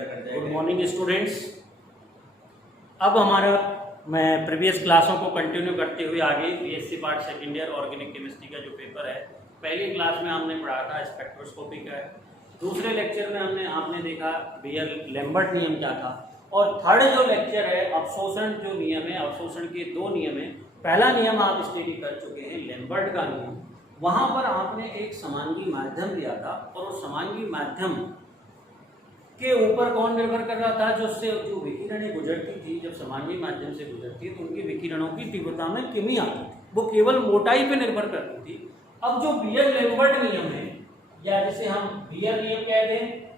Clear कर जाएगा। Good morning students. अब हमारा मैं प्रीवियस क्लासों को कंटिन्यू करते हुए आगे BSc part second year organic chemistry का जो पेपर है, पहली क्लास में हमने पढ़ा था स्पेक्ट्रोस्कोपी का है, दूसरे लेक्चर में आपने देखा बियर लैम्बर्ट नियम क्या था, और थर्ड जो लेक्चर है अवशोषण जो नियम है, अवशोषण के दो नियम है। पहला नियम आप स्टडी कर चुके हैं लैम्बर्ट का नियम। वहां पर आपने एक समांगी माध्यम दिया था और उस समांगी माध्यम के ऊपर कौन निर्भर कर रहा था, जो विकिरणें गुजरती थी, जब समांगी माध्यम से गुजरती है तो उनकी विकिरणों की तीव्रता में कमी आती थी, वो केवल मोटाई पे निर्भर करती थी। अब जो बियर लैम्बर्ट नियम है, या जिसे हम बियर नियम कहते हैं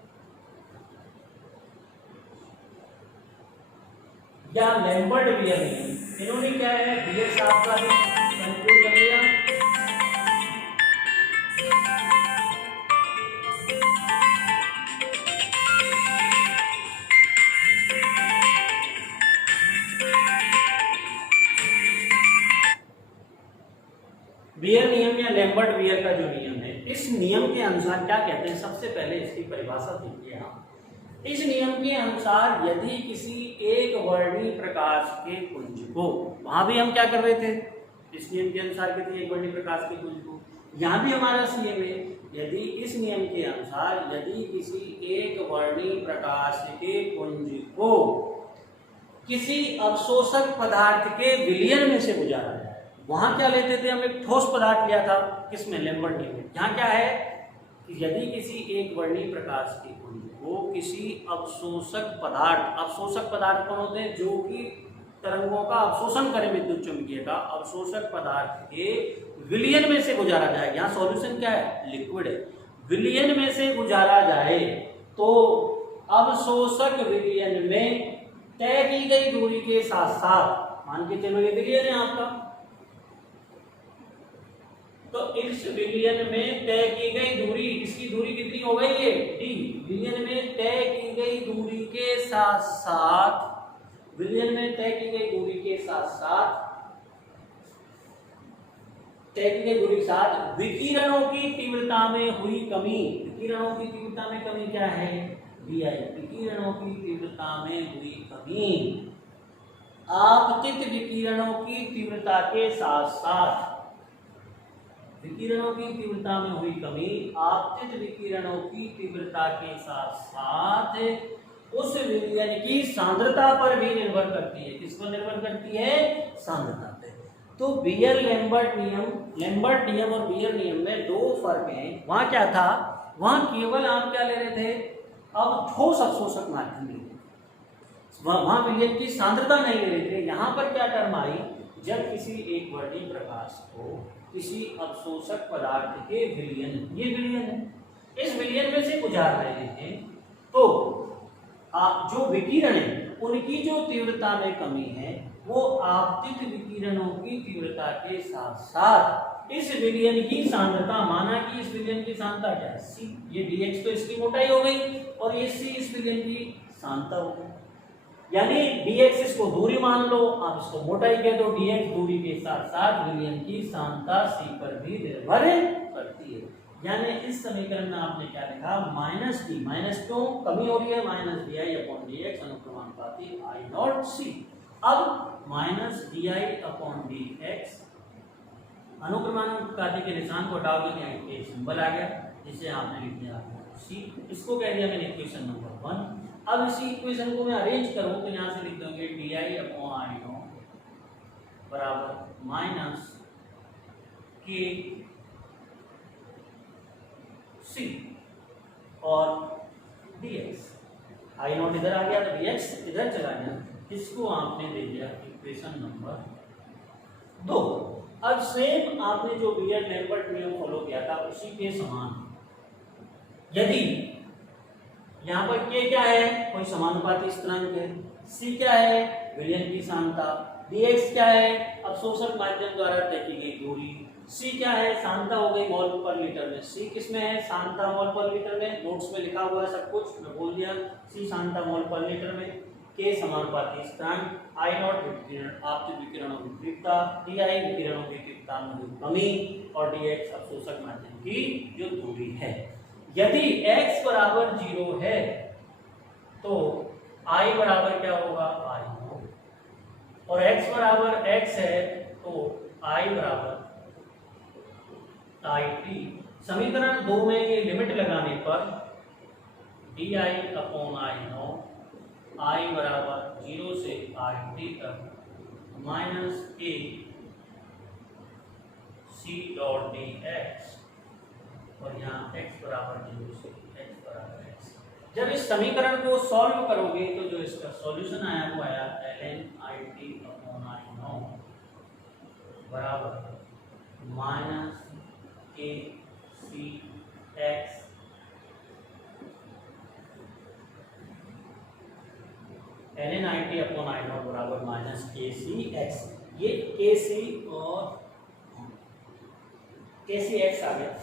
या लैम्बर्ट बियर नियम, इन्होंने क्या है बियर साहब का कंक्लूड कर दिया। बियर नियम या लैम्बर्ट बियर का जो नियम है, इस नियम के अनुसार क्या कहते हैं, सबसे पहले इसकी परिभाषा देखिए आप। इस नियम के अनुसार यदि किसी एक वर्णीय प्रकाश के पुंज को, वहां भी हम क्या कर रहे थे, इस नियम के अनुसार किसी एक वर्णीय प्रकाश के पुंज को, यहाँ भी हमारा नियम है, यदि इस नियम के अनुसार यदि किसी एक वर्णीय प्रकाश के पुंज को किसी अवशोषक पदार्थ के विलयन में से गुजारा जाए, वहां क्या लेते थे हम, एक ठोस पदार्थ लिया था, किसमें, लैम्बर्ट नियम में। यहाँ क्या है कि यदि किसी एक वर्णीय प्रकाश के पुंज को किसी अवशोषक पदार्थ कौन होते हैं, जो कि तरंगों का अवशोषण करें विद्युत चुम्बकीय का, अवशोषक पदार्थ के विलयन में से गुजारा जाए, यहाँ सॉल्यूशन क्या है, लिक्विड है, विलयन में से गुजारा जाए तो अवशोषक विलयन में तय की गई दूरी के साथ साथ, मान के चलो ये विलयन है आपका, तो इस विलयन में तय की गई दूरी, इसकी दूरी कितनी हो गई है, डी, विलयन में तय की गई दूरी के साथ साथ, विलयन में तय की गई दूरी के साथ साथ, तय की गई दूरी के साथ विकिरणों की तीव्रता में हुई कमी, विकिरणों की तीव्रता में कमी क्या है, वीआई, विकिरणों की तीव्रता में हुई कमी, आपतित विकिरणों की तीव्रता के साथ साथ, विकिरणों की तीव्रता में हुई कमी आपतित विकिरणों की तीव्रता के साथ साथ उस विलयन की सांद्रता पर भी निर्भर करती है। किस पर निर्भर करती है, सांद्रता पे। तो बियर लैम्बर्ट नियम और बियर नियम में दो फर्क हैं। वहां क्या था, वहां केवल आप क्या ले रहे थे, अब ठोस अवशोषक माध्यम ले रहे थे, वहां विलयन की सांद्रता नहीं ले रहे थे। यहाँ पर क्या टर्म आई, जब किसी एक वर्णीय प्रकाश को किसी अवशोषक पदार्थ के विलयन, ये विलयन है, इस विलयन में से गुजार रहे हैं, तो जो विकिरण है उनकी जो तीव्रता में कमी है वो आपतित विकिरणों की तीव्रता के साथ साथ इस विलयन की सांद्रता, माना कि इस विलयन की सांद्रता क्या है, सी, ये dx तो इसकी मोटाई हो गई और ये c इस विलयन की सांद्रता हो गई, यानी dx इसको दूरी मान लो, आप इसको मोटाई कह दो, dx दूरी के साथ साथ विलयन की सांद्रता c पर भी निर्भर करती है। यानी इस समीकरण में आपने क्या लिखा, माइनस डी, माइनस क्यों, कमी हो रही है, minus d I upon d x अनुक्रमानुपाती आई नॉट सी। अब minus d I upon d x, अनुक्रमानुपाती के निशान को हटा दो, यहाँ एक सिंबल आ गया जिसे आपने लिख दिया सी, इसको कह दिया मैंने इक्वेशन नंबर 1। अब इसी इक्वेशन को मैं अरेंज करूं तो यहां से लिख दोगे D I upon I naught बराबर माइनस के सी और dx, आई नॉट इधर आ गया तो dx इधर चला गया, इसको आपने दे दिया इक्वेशन नंबर 2। अब सेम आपने जो बियर लैम्बर्ट नियम फॉलो किया था उसी के समान, यदि यहाँ पर k क्या है, कोई समानुपाती स्थिरांक है, c क्या है, विलयन की सांद्रता, dx क्या है, अवशोषक माध्यम द्वारा तय की गई दूरी, c क्या है, सांद्रता हो गई मोल पर लीटर में, c किसमें है, सांद्रता मोल पर लीटर में, नोट्स में लिखा हुआ है सब कुछ, मैं बोल दिया, c सांद्रता मोल पर लीटर में, k समानुपाती स्थिरांक, i नॉट आपतित विकिरणों की तीव्रता, di विकिरणों की तीव्रता में हुई कमी और dx अवशोषक माध्यम की जो दूरी है। यदि x बराबर 0 है तो I बराबर क्या होगा, I नॉट, और x बराबर x है तो I बराबर आई टी। समीकरण 2 में ये लिमिट लगाने पर d I upon I naught I बराबर 0 से आई टी तक minus k C dot D x, और यहाँ x बराबर 0 से x बराबर x। जब इस समीकरण को सॉल्व करोगे तो जो इसका सॉल्यूशन आया वो आया ln I T upon I naught बराबर minus k c x ln I T upon I naught बराबर माइनस के सी एक्स। ये के सी और के सी एक्स आ गया।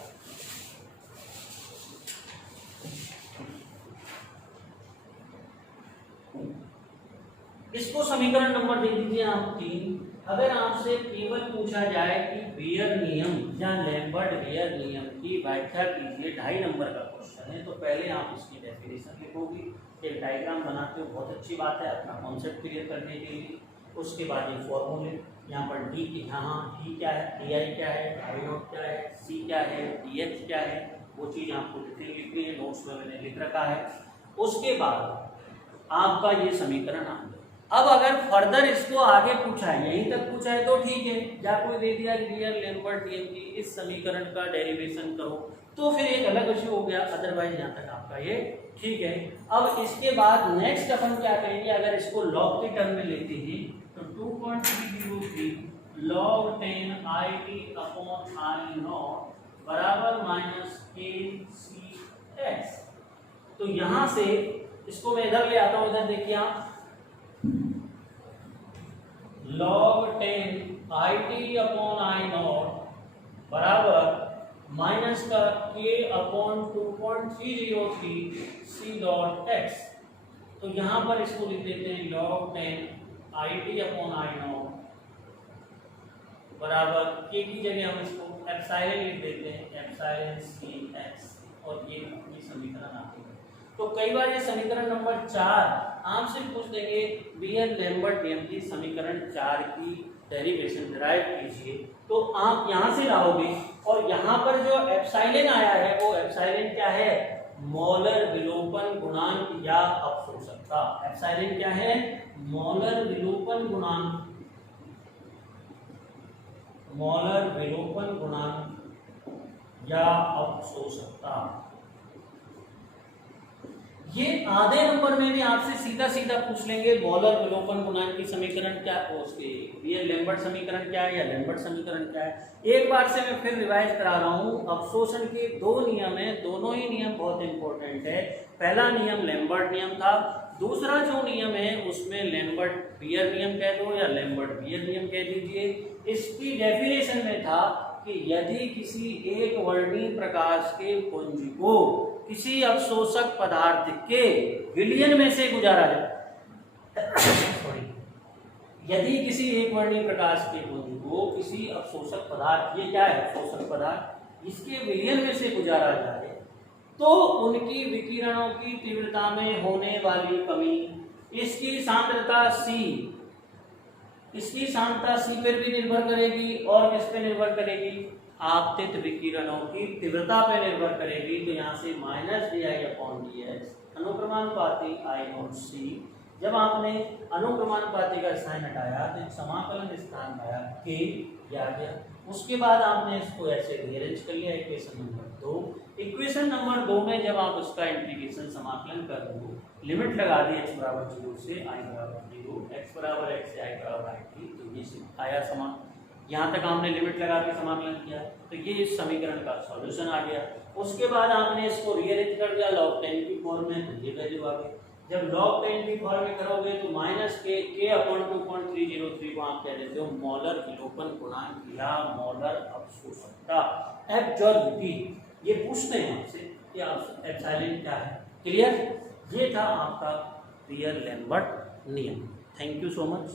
इसको समीकरण नंबर दे दीजिए आप 3। अगर आपसे केवल पूछा जाए कि बेयर नियम या लैम्बर्ट बेयर नियम की व्याख्या कीजिए, 2.5 नंबर का क्वेश्चन है, तो पहले आप इसकी डेफिनेशन लिखोगे, एक डायग्राम बनाते हो, बहुत अच्छी बात है अपना कॉन्सेप्ट क्लियर करने के लिए। उसके बाद ये फॉर्मूले, यहाँ पर डी की यहाँ डी क्या है, डी आई क्या है, आई नॉट क्या है, सी क्या है, डी एक्स क्या है, वो चीज़ आपको डिटेल लिखनी है, नोट्स में मैंने लिख रखा है। उसके बाद आपका ये समीकरण आ गया। अब अगर फर्दर इसको आगे पूछा है, यहीं तक पूछा है तो ठीक है, या कोई दे दिया बेयर लैम्बर्ट नियम की इस समीकरण का डेरिवेशन करो, तो फिर एक अलग इशू हो गया, अदरवाइज यहाँ तक आपका ये ठीक है। अब इसके बाद नेक्स्ट अपन क्या करेंगे, अगर इसको लॉग के टर्म में लेते हैं तो 2.303 log 10 I T upon I naught बराबर माइनस के सी एक्स। तो यहाँ से इसको मैं इधर ले आता हूँ, इधर देखिए आप log 10 I T upon I naught बराबर माइनस का k upon 2.303 C dot X. तो यहाँ पर इसको लिख देते हैं log 10 I T upon I naught बराबर k की जगह हम इसको एप्सिलॉन लिख देते हैं, एप्सिलॉन सी एक्स, और ये अपनी समीकरण आती है। तो कई बार ये समीकरण नंबर 4 आपसे पूछ देंगे बेयर लैम्बर्ट नियम की समीकरण 4 की डेरिवेशन डिराइव कीजिए, तो आप यहाँ से लाओगे, और यहाँ पर जो एप्सिलॉन आया है वो एप्सिलॉन क्या है, मोलर विलोपन गुणांक या अवशोषकता। एप्सिलॉन क्या है, मोलर विलोपन गुणांक, मोलर विलोपन गुणांक या अवशोषकता। ये आधे नंबर में भी आपसे सीधा सीधा पूछ लेंगे मोलर विलोपन गुणांक की समीकरण क्या है, उसके ये लैम्बर्ट समीकरण क्या है या लैम्बर्ट समीकरण क्या है। एक बार से मैं फिर रिवाइज करा रहा हूँ, अवशोषण के 2 नियम है, दोनों ही नियम बहुत इंपॉर्टेंट है। पहला नियम लैम्बर्ट नियम था, दूसरा जो नियम है उसमें लैम्बर्ट बेयर नियम कह दो या लैम्बर्ट बेयर नियम कह दीजिए। इसकी डेफिनेशन में था कि यदि किसी एक वर्णीय प्रकाश के पुंज को किसी अवशोषक पदार्थ के विलयन में से गुजारा जाए सॉरी, यदि किसी एक वर्णीय प्रकाश के पुंज को किसी अवशोषक पदार्थ, ये क्या है अवशोषक पदार्थ, इसके विलयन में से गुजारा जाए तो उनकी विकिरणों की तीव्रता में होने वाली कमी, इसकी सांद्रता C, इसकी सांद्रता C पर भी निर्भर करेगी और किस पे निर्भर करेगी, आपतित विकिरणों की तीव्रता पे निर्भर करेगी। तो यहाँ से minus d I upon d x अनुक्रमानुपाती आई नॉट सी। जब आपने अनुक्रमानुपाती का साइन हटाया तो एक समाकलन स्थान आया के आ गया। उसके बाद आपने इसको ऐसे रीअरेंज कर लिया इक्वेशन नंबर 2। इक्वेशन नंबर 2 में जब आप उसका इंटीग्रेशन समाकलन कर दो, लिमिट लगा दी x बराबर 0 से i बराबर 0, x बराबर x से i बराबर i t, तो ये आया समान। यहाँ तक हमने लिमिट लगा के समाकलन किया तो ये इस समीकरण का सॉल्यूशन आ गया। उसके बाद आपने इसको रीअरेंज कर दिया log 10 की फॉर्म में, तो ये वैल्यू आ गई। जब log 10 की फॉर्म में करोगे तो माइनस के अपॉन 2.303 को आप कह देते हो मोलर विलोपन गुणांक या मोलर अवशोषकता, एब्जॉर्बिटी। ये पूछते हैं आपसे कि आप एप्सिलॉन क्या है। क्लियर? ये था आपका बेयर लैम्बर्ट नियम। Thank you so much.